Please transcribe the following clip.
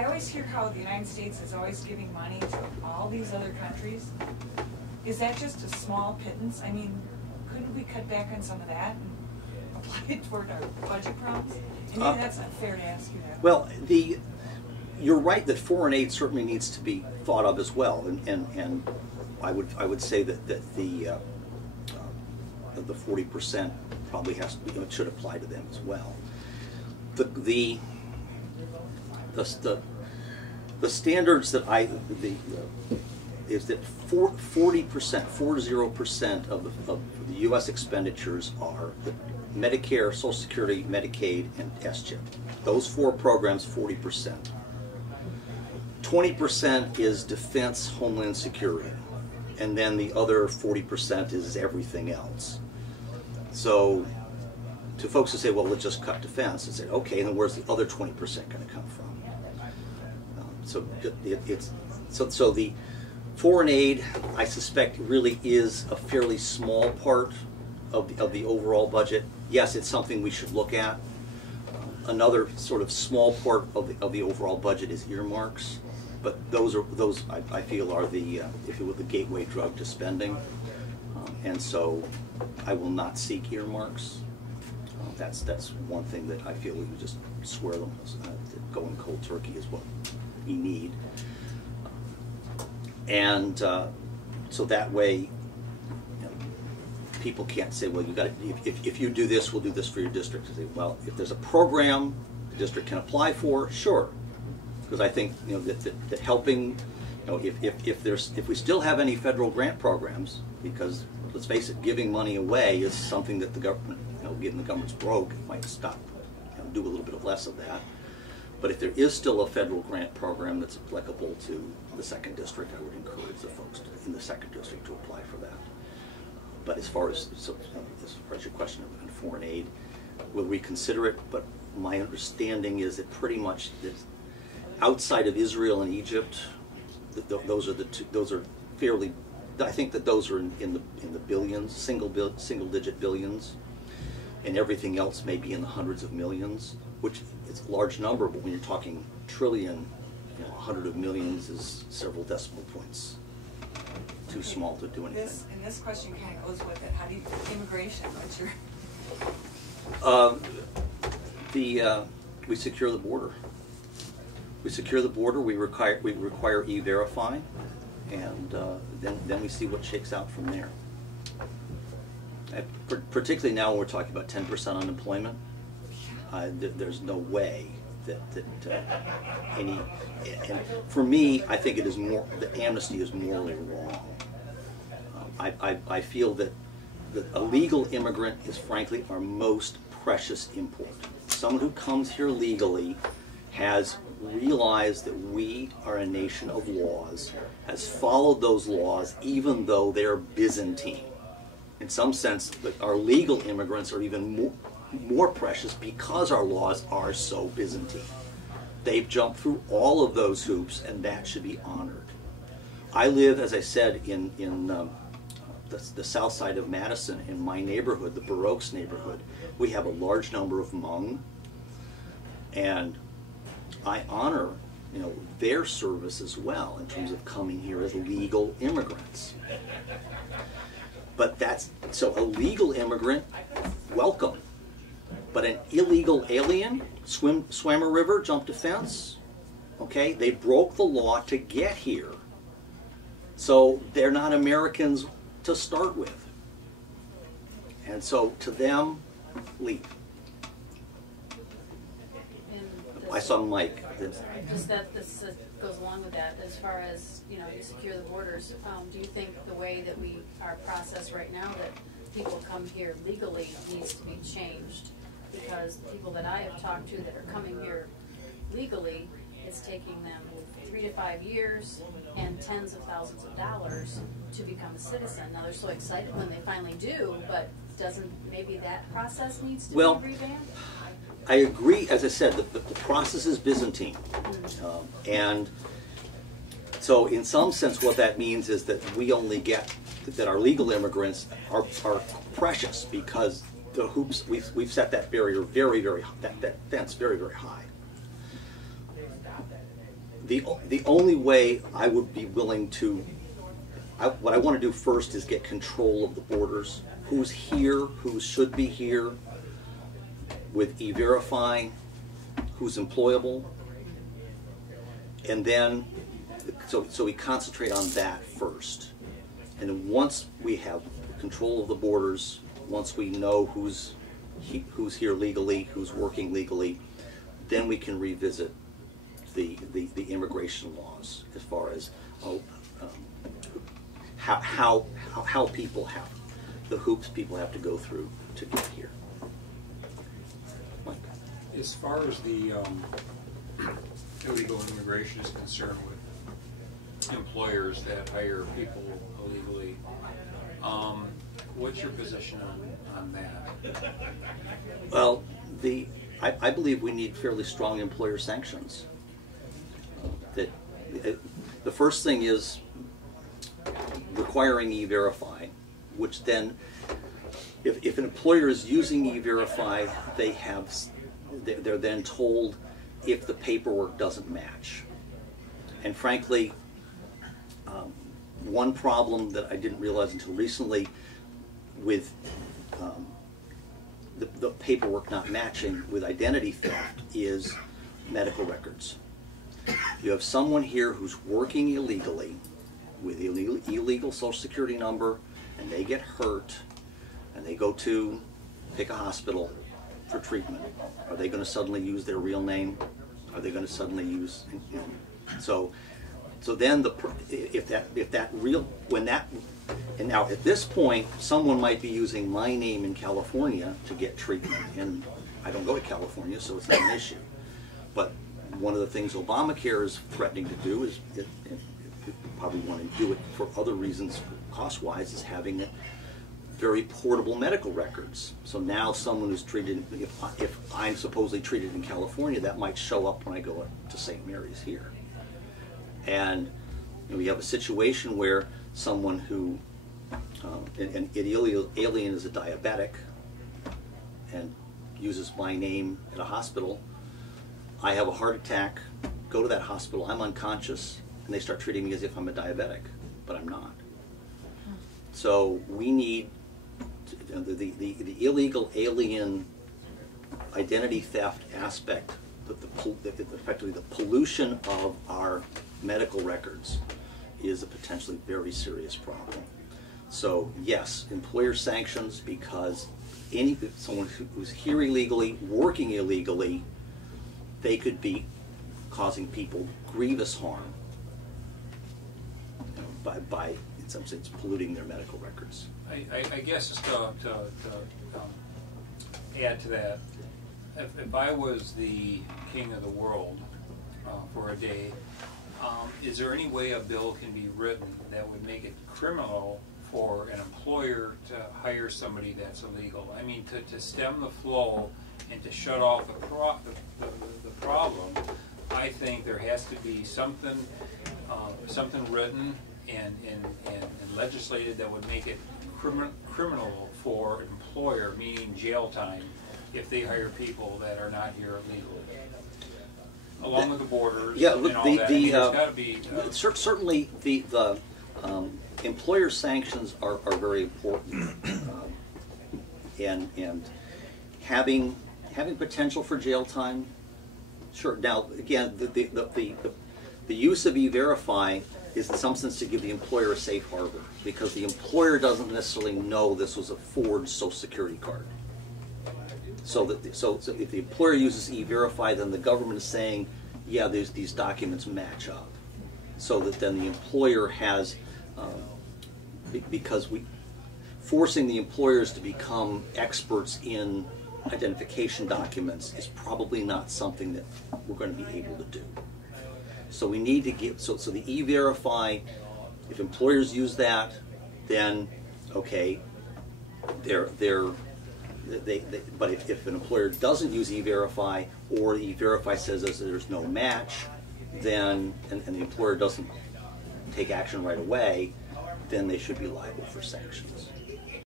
I always hear how the United States is always giving money to all these other countries. Is that just a small pittance? I mean, couldn't we cut back on some of that and apply it toward our budget problems? And maybe that's not fair to ask you that. Well, you're right that foreign aid certainly needs to be thought of as well, and I would say that the 40% probably has to be, it should apply to them as well. The standards that is that 40% of the U.S. expenditures are the Medicare, Social Security, Medicaid, and SCHIP. Those four programs, 40%. 20% is defense, homeland security, and then the other 40% is everything else. So, to folks who say, "Well, let's just cut defense," and say, "Okay, then where's the other 20% going to come from?" So the foreign aid, I suspect, really is a fairly small part of the overall budget. Yes, it's something we should look at. Another sort of small part of the overall budget is earmarks, but those I feel are the if you will, the gateway drug to spending, and so I will not seek earmarks. That's one thing that I feel we would just swear them. Going cold turkey is what we need, and so that way, people can't say, "Well, you got if you do this, we'll do this for your district." I say, well, if there's a program the district can apply for, sure, because I think that helping, if we still have any federal grant programs, because let's face it, giving money away is something that the government, given the government's broke, it might stop, do a little bit of less of that. But if there is still a federal grant program that's applicable to the second district, I would encourage the folks in the second district to apply for that. But as far as your question of foreign aid, we'll reconsider it. But my understanding is that pretty much outside of Israel and Egypt, those are the two. Those are fairly. I think that those are in the billions, single-digit billions, and everything else may be in the hundreds of millions, which is a large number. But when you're talking trillion, 100 of millions is several decimal points. Too small to do anything. And this question kind of goes with it. How do you immigration? What's your? We secure the border. We secure the border. We require E-Verify, and then we see what shakes out from there. Particularly now, when we're talking about 10% unemployment, there's no way that any. And for me, I think it is more. The amnesty is morally wrong. I feel that a legal immigrant is frankly our most precious import. Someone who comes here legally has realized that we are a nation of laws, has followed those laws even though they're Byzantine. In some sense, our legal immigrants are even more precious because our laws are so Byzantine. They've jumped through all of those hoops, and that should be honored. I live, as I said, in the south side of Madison. In my neighborhood, the Baroque's neighborhood, we have a large number of Hmong, and I honor their service as well in terms of coming here as legal immigrants. But so a legal immigrant, welcome. But an illegal alien, swam a river, jumped a fence, okay? They broke the law to get here. So they're not Americans to start with. And so to them, leave. I saw Mike. Just that this goes along with that, as far as, you secure the borders. Do you think the way that we are processed right now, that people come here legally, needs to be changed? Because the people that I have talked to that are coming here legally, it's taking them 3 to 5 years and tens of thousands of dollars to become a citizen. Now they're so excited when they finally do, but maybe that process needs to be revamped? I agree. As I said, the process is Byzantine, and so in some sense, what that means is that we only get that our legal immigrants are precious because the hoops we've set that barrier very, very that fence very, very high. the only way I would be willing to, what I want to do first is get control of the borders. Who's here, who should be here with E-Verify, who's employable, and then, so we concentrate on that first. And then once we have control of the borders, once we know who's here legally, who's working legally, then we can revisit the immigration laws as far as how people have, the hoops people have to go through to get here. Mike? As far as the illegal immigration is concerned with employers that hire people illegally, what's your position on that? Well, I believe we need fairly strong employer sanctions. The first thing is requiring E-Verify, which then, if an employer is using E-Verify, they're then told if the paperwork doesn't match. And frankly, one problem that I didn't realize until recently with the paperwork not matching with identity theft is medical records. You have someone here who's working illegally with illegal Social Security number, and they get hurt, and they go to pick a hospital for treatment. Are they going to suddenly use their real name? Are they going to suddenly use, you know, so then and now at this point, someone might be using my name in California to get treatment, and I don't go to California, so it's not an issue. But one of the things Obamacare is threatening to do is, it probably want to do it for other reasons, cost-wise, is having very portable medical records. So now someone who's treated, if I'm supposedly treated in California, that might show up when I go to St. Mary's here. And you know, we have a situation where someone who, an illegal alien is a diabetic and uses my name at a hospital. I have a heart attack, go to that hospital, I'm unconscious, and they start treating me as if I'm a diabetic, but I'm not. So we need the illegal alien identity theft aspect, effectively the pollution of our medical records is a potentially very serious problem. So yes, employer sanctions, because someone who's here illegally, working illegally, they could be causing people grievous harm, you know, by in some sense polluting their medical records. I guess just to add to that, if I was the king of the world for a day, is there any way a bill can be written that would make it criminal for an employer to hire somebody that's illegal? I mean, to stem the flow and to shut off the problem, I think there has to be something written and legislated that would make it criminal for an employer, meaning jail time, if they hire people that are not here illegally. Along with the borders, yeah, and all that. I mean, there's got to be certainly the employer sanctions are very important, and having potential for jail time. Sure. Now again, the use of E-Verify is in some sense to give the employer a safe harbor, because the employer doesn't necessarily know this was a forged Social Security card. So if the employer uses E-Verify, then the government is saying, yeah, these documents match up. So that then the employer has, because forcing the employers to become experts in identification documents is probably not something that we're going to be able to do. So we need to give, so the E-Verify, if employers use that, then okay, but if an employer doesn't use E-Verify, or E-Verify says there's no match, then, and the employer doesn't take action right away, then they should be liable for sanctions.